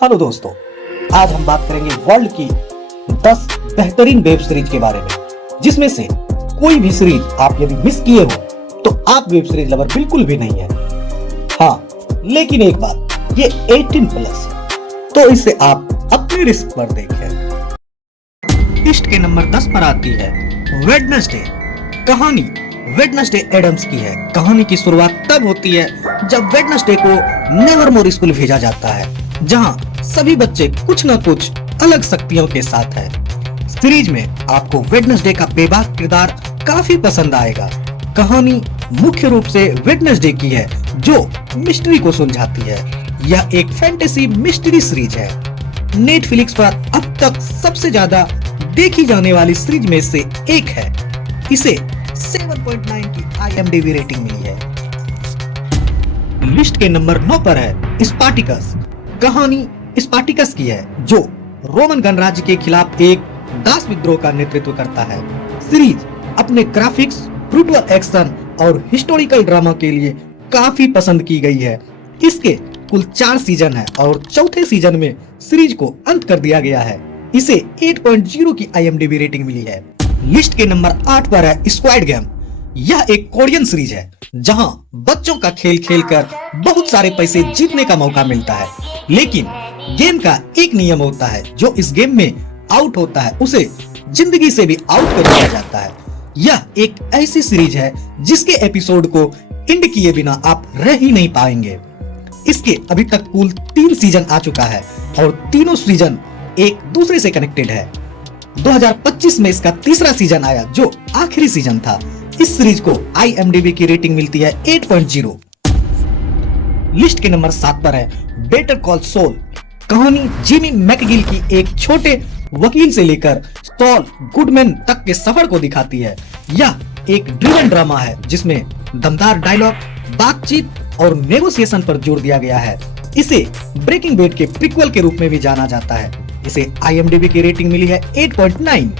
Hello दोस्तों, आज हम बात करेंगे वर्ल्ड की 10 बेहतरीन वेब सीरीज के बारे में, जिसमें से कोई भी सीरीज आप यदि मिस किए हो तो आप वेब सीरीज लवर बिल्कुल भी नहीं है। हाँ, लेकिन एक बात, ये 18+ है, तो इसे आप अपने रिस्क पर देखें। लिस्ट के नंबर 10 पर आती है वेडनेसडे। कहानी वेडनेसडे एडम्स की है। कहानी की शुरुआत तब होती है जब वेडनेसडे को नेवरमोर स्कूल भेजा जाता है, जहां सभी बच्चे कुछ न कुछ अलग शक्तियों के साथ हैं। सीरीज में आपको वेडनेसडे का बेबाक किरदार काफी पसंद आएगा। कहानी मुख्य रूप से वेडनेसडे की है, जो मिस्ट्री को सुलझाती है। यह एक फैंटेसी मिस्ट्री सीरीज है। नेटफ्लिक्स पर अब तक सबसे ज्यादा देखी जाने वाली सीरीज में से एक है। इसे 7.9 की IMDb रेटिंग मिली है। लिस्ट के नंबर 9 पर है स्पार्टिकस। कहानी स्पार्टिकस की है, जो रोमन गणराज्य के खिलाफ एक दास विद्रोह का नेतृत्व करता है। सीरीज अपने ग्राफिक्स, ब्रूटल एक्शन और हिस्टोरिकल ड्रामा के लिए काफी पसंद की गई है। इसके कुल 4 सीजन है और चौथे सीजन में सीरीज को अंत कर दिया गया है। इसे 8.0 की IMDb रेटिंग मिली है। लिस्ट के नंबर 8 पर है स्क्वाड गेम। यह एक कोरियन सीरीज है, जहां बच्चों का खेल खेलकर बहुत सारे पैसे जीतने का मौका मिलता है। लेकिन गेम का एक नियम होता है, जो इस गेम में आउट होता है उसे जिंदगी से भी आउट कर दिया जाता है। यह एक ऐसी सीरीज है जिसके एपिसोड को एंड किए बिना आप रह ही नहीं पाएंगे। इसके अभी तक कुल 3 सीजन आ चुका है और तीनों सीजन एक दूसरे से कनेक्टेड है। 2025 में इसका तीसरा सीजन आया, जो आखिरी सीजन था। इस सीरीज को IMDb की रेटिंग मिलती है 8.0। लिस्ट के नंबर 7 पर है बेटर कॉल सॉल। कहानी जिमी मैकगिल की एक छोटे वकील से लेकर सॉल गुडमैन तक के सफर को दिखाती है। यह एक ड्रिवन ड्रामा है, जिसमें दमदार डायलॉग, बातचीत और नेगोशिएशन पर जोर दिया गया है। इसे ब्रेकिंग बैड के प्रीक्वल के रूप में भी जाना जाता है। इसे IMDb की रेटिंग मिली है 8.9।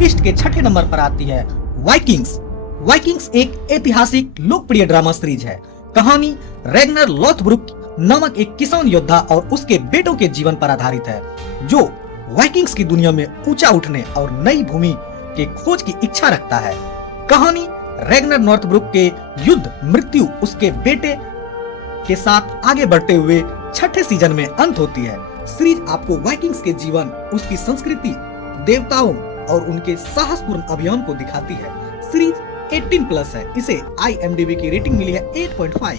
लिस्ट के 6ठे नंबर पर आती है वाइकिंग्स। वाइकिंग्स एक ऐतिहासिक लोकप्रिय ड्रामा सीरीज है। कहानी रैग्नर लोथब्रुक नामक एक किसान योद्धा और उसके बेटों के जीवन पर आधारित है, जो वाइकिंग्स की दुनिया में ऊंचा उठने और नई भूमि के खोज की इच्छा रखता है। कहानी रैग्नर नॉर्थब्रुक के युद्ध मृत्यु उसके बेटे के साथ आगे बढ़ते हुए 6ठे सीजन में अंत होती है। सीरीज आपको वाइकिंग्स के जीवन, उसकी संस्कृति, देवताओं और उनके साहसपूर्ण अभियान को दिखाती है। सीरीज 18+ है। इसे IMDb की रेटिंग मिली है 8.5।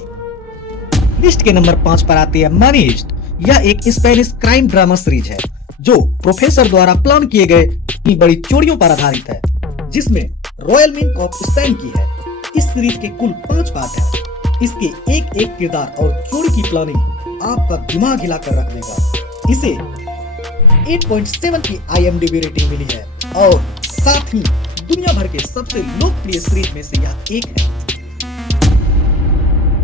लिस्ट के नंबर 5 पर आती है मनी हीस्ट। यह एक स्पेनिश क्राइम ड्रामा सीरीज है, जो प्रोफेसर द्वारा प्लान किए गए इतनी बड़ी चोरियों पर आधारित है, जिसमें रॉयल मिंट ऑफ स्पेन की है। इस सीरीज के कुल 5 पार्ट हैं। इसके एक एक किरदार और चोरी की प्लानिंग आपका दिमाग हिलाकर रख देगा। इसे 8.7 की IMDb रेटिंग मिली है और साथ ही दुनिया भर के सबसे लोकप्रिय सीरीज में से यह एक है।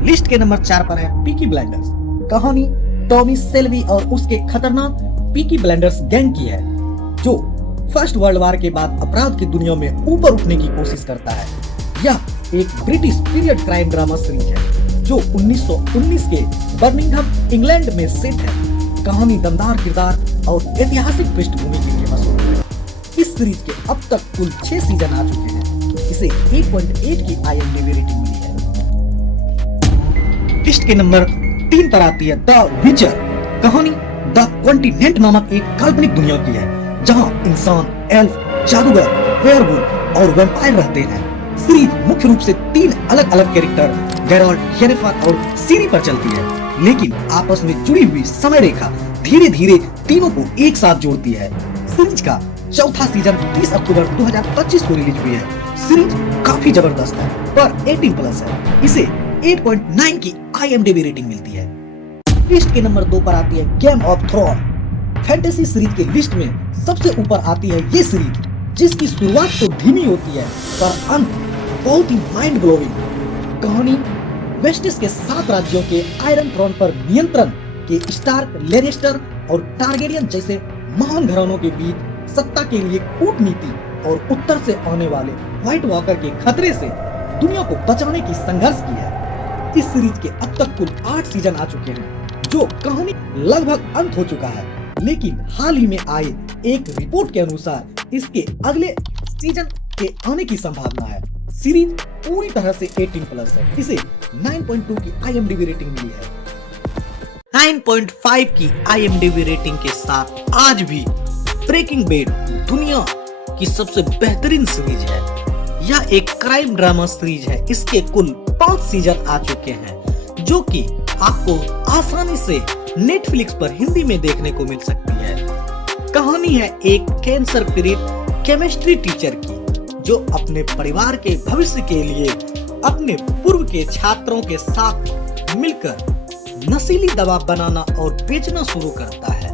लिस्ट के नंबर 4 पर है पीकी ब्लाइंडर्स। कहानी टॉमी शेल्बी और उसके खतरनाक पीकी ब्लाइंडर्स गैंग की है, जो फर्स्ट वर्ल्ड वॉर के बाद अपराध की दुनिया में ऊपर उठने की कोशिश करता है। यह एक British period crime drama series है, जो 1919 के बर्मिंघम इंग्लैंड में सेट है। कहानी दमदार किरदार और ऐतिहासिक पृष्ठभूमि के लिए मशहूर है। इस सीरीज के अब तक कुल 6 सीजन आ चुके हैं। इसे 8.8 की IMDb रेटिंग मिली है। लिस्ट के नंबर 3 पर आती है द विचर। कहानी द कॉन्टिनेंट नामक एक काल्पनिक दुनिया की है, जहां इंसान, एल्फ, जादूगर, वेयरवुल्फ और वैम्पायर रहते हैं। सीरीज मुख्य रूप से 3 अलग अलग कैरेक्टर गेराल्ट, येनेफर और सिरी पर चलती है, लेकिन आपस में जुड़ी हुई समय रेखा धीरे धीरे तीनों को एक साथ जोड़ती है। सीरीज का चौथा सीजन 30 अक्टूबर 2025 को रिलीज हुई है। सीरीज काफी जबरदस्त है, पर 18+ है। इसे 8.9 की IMDb रेटिंग मिलती है। लिस्ट के नंबर 2 पर आती है game of throne. Fantasy series के लिस्ट में सबसे ऊपर आती है ये सीरीज, जिसकी शुरुआत तो धीमी होती है, पर अंत बहुत ही माइंड ब्लोइंग। कहानी वेस्टेस के 7 राज्यों के आयरन थ्रोन पर नियंत्रण के स्टार्क, लेनेस्टर और टारगेरियन जैसे महान घरानों के बीच सत्ता के लिए कूटनीति और उत्तर से आने वाले व्हाइट वॉकर के खतरे से दुनिया को बचाने की संघर्ष की है। इस सीरीज के अब तक कुल 8 सीजन आ चुके हैं, जो कहानी लगभग अंत हो चुका है, लेकिन हाल ही में आए एक रिपोर्ट के अनुसार इसके अगले सीजन के आने की संभावना है। सीरीज पूरी तरह से 18+ है। इसे 9.2 की IMDb रेटिंग मिली है। 9.5 की IMDb रेटिंग के साथ आज भी ब्रेकिंग बैड दुनिया की सबसे बेहतरीन सीरीज है। यह एक क्राइम ड्रामा सीरीज है। इसके कुल 5 सीजन आ चुके हैं, जो कि आपको आसानी से नेटफ्लिक्स पर हिंदी में देखने को मिल सकती है। कहानी है एक कैंसर पीड़ित केमिस्ट्री टीचर की, जो अपने परिवार के भविष्य के लिए अपने पूर्व के छात्रों के साथ मिलकर नशीली दवा बनाना और बेचना शुरू करता है।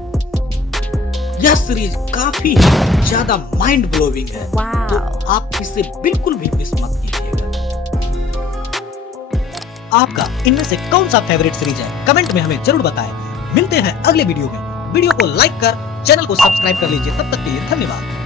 यह सीरीज काफी ज्यादा माइंड ब्लोइंग है, तो आप इसे बिल्कुल भी मिस मत कीजिएगा। आपका इनमें से कौन सा फेवरेट सीरीज है, कमेंट में हमें जरूर बताएं। मिलते हैं अगले वीडियो में। वीडियो को लाइक कर चैनल को सब्सक्राइब कर लीजिए। तब तक के लिए धन्यवाद।